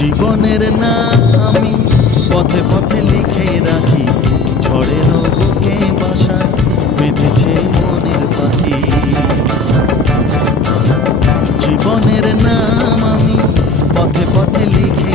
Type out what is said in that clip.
জীবনের নাম আমি পথে পথে লিখে রাখি, ঝড়ের বুকে বাসা বেঁধেছে মনের পাখি। জীবনের নাম আমি পথে পথে লিখে